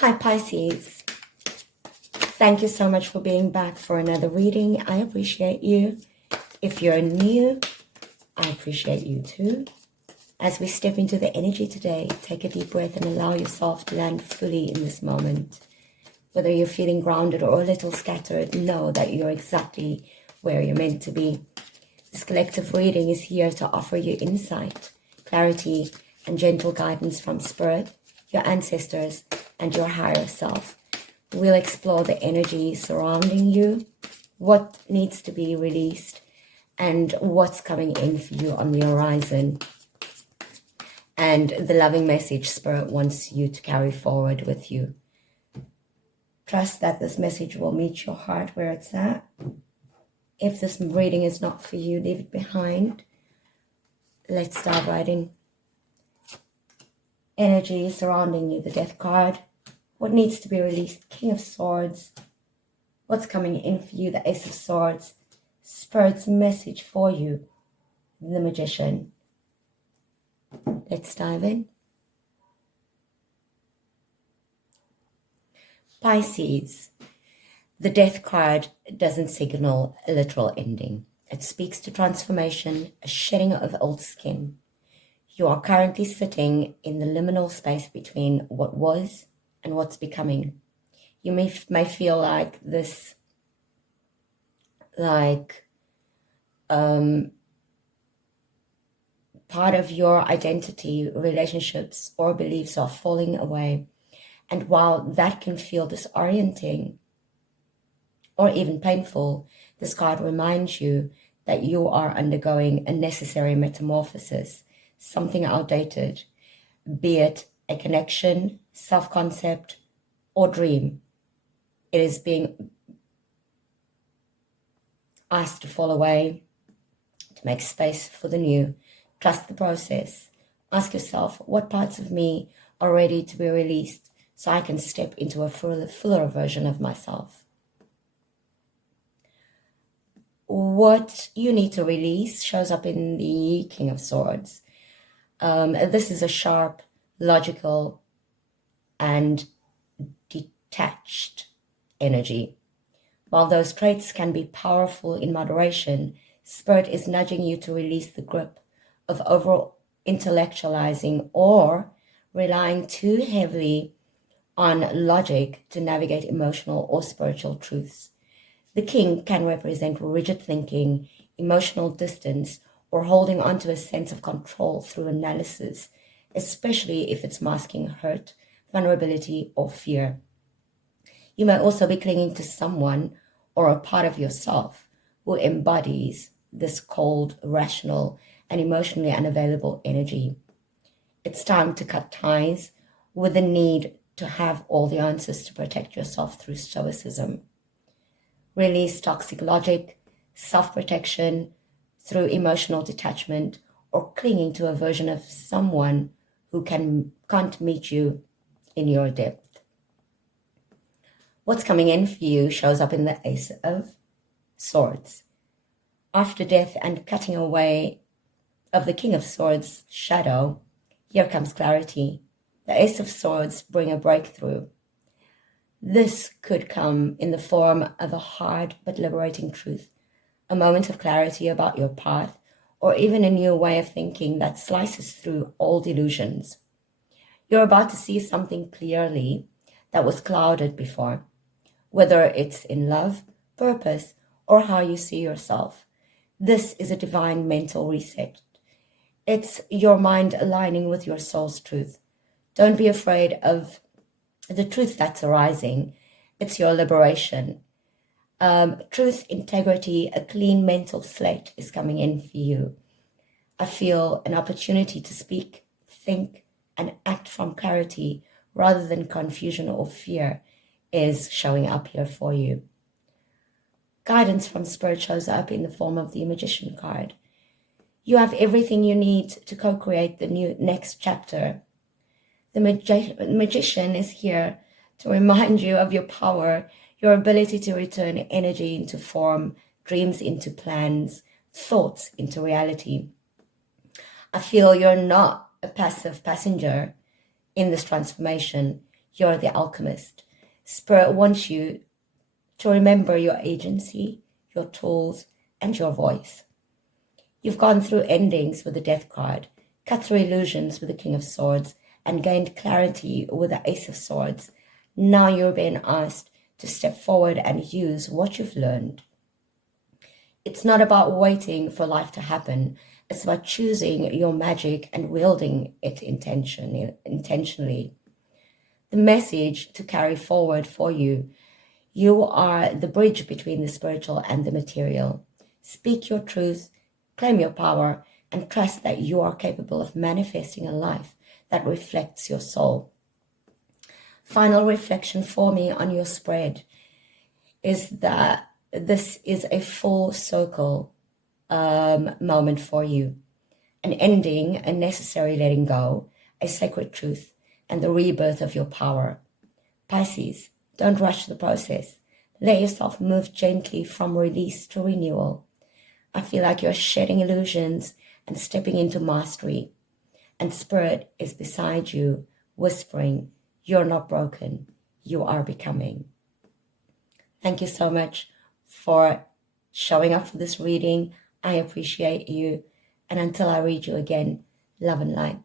Hi Pisces, thank you so much for being back for another reading. I appreciate you. If you're new, I appreciate you too. As we step into the energy today, take a deep breath and allow yourself to land fully in this moment. Whether you're feeling grounded or a little scattered, know that you're exactly where you're meant to be. This collective reading is here to offer you insight, clarity, and gentle guidance from Spirit, your ancestors, and your higher self. We'll explore the energy surrounding you, what needs to be released, and what's coming in for you on the horizon, and the loving message Spirit wants you to carry forward with you. Trust that this message will meet your heart where it's at. If this reading is not for you, leave it behind. Let's dive right in. Energy surrounding you, the Death card. What needs to be released? King of Swords. What's coming in for you? The Ace of Swords. Spirit's message for you, the Magician. Let's dive in. Pisces. The Death card doesn't signal a literal ending. It speaks to transformation, a shedding of old skin. You are currently sitting in the liminal space between what was and what's becoming. You may feel like this, part of your identity, relationships, or beliefs are falling away. And while that can feel disorienting or even painful, this card reminds you that you are undergoing a necessary metamorphosis, something outdated, be it a connection, self-concept, or dream. It is being asked to fall away, to make space for the new. Trust the process. Ask yourself, what parts of me are ready to be released so I can step into a fuller version of myself? What you need to release shows up in the King of Swords. This is a sharp, logical, and detached energy. While those traits can be powerful in moderation, Spirit is nudging you to release the grip of over intellectualizing or relying too heavily on logic to navigate emotional or spiritual truths. The King can represent rigid thinking, emotional distance, or holding on to a sense of control through analysis, especially if it's masking hurt, vulnerability, or fear. You may also be clinging to someone or a part of yourself who embodies this cold, rational, and emotionally unavailable energy. It's time to cut ties with the need to have all the answers to protect yourself through stoicism. Release toxic logic, self-protection through emotional detachment, or clinging to a version of someone who can't meet you in your depth. What's coming in for you shows up in the Ace of Swords. After death and cutting away of the King of Swords' shadow, here comes clarity. The Ace of Swords bring a breakthrough. This could come in the form of a hard but liberating truth, a moment of clarity about your path, or even a new way of thinking that slices through old illusions. You're about to see something clearly that was clouded before, whether it's in love, purpose, or how you see yourself. This is a divine mental reset. It's your mind aligning with your soul's truth. Don't be afraid of the truth that's arising. It's your liberation. Truth, integrity, a clean mental slate is coming in for you. I feel an opportunity to speak, think, and act from clarity rather than confusion or fear is showing up here for you. Guidance from Spirit shows up in the form of the Magician card. You have everything you need to co-create the next chapter. The Magician is here to remind you of your power, your ability to return energy into form, dreams into plans, thoughts into reality. I feel you're not a passive passenger in this transformation. You're the alchemist. Spirit wants you to remember your agency, your tools, and your voice. You've gone through endings with the Death card, cut through illusions with the King of Swords, and gained clarity with the Ace of Swords. Now you're being asked to step forward and use what you've learned. It's not about waiting for life to happen. It's about choosing your magic and wielding it intentionally. The message to carry forward for you: you are the bridge between the spiritual and the material. Speak your truth, claim your power, and trust that you are capable of manifesting a life that reflects your soul. Final reflection for me on your spread is that this is a full circle moment for you. An ending, a necessary letting go, a sacred truth, and the rebirth of your power. Pisces, don't rush the process. Let yourself move gently from release to renewal. I feel like you're shedding illusions and stepping into mastery. And Spirit is beside you, whispering, you're not broken, you are becoming. Thank you so much for showing up for this reading. I appreciate you. And until I read you again, love and light.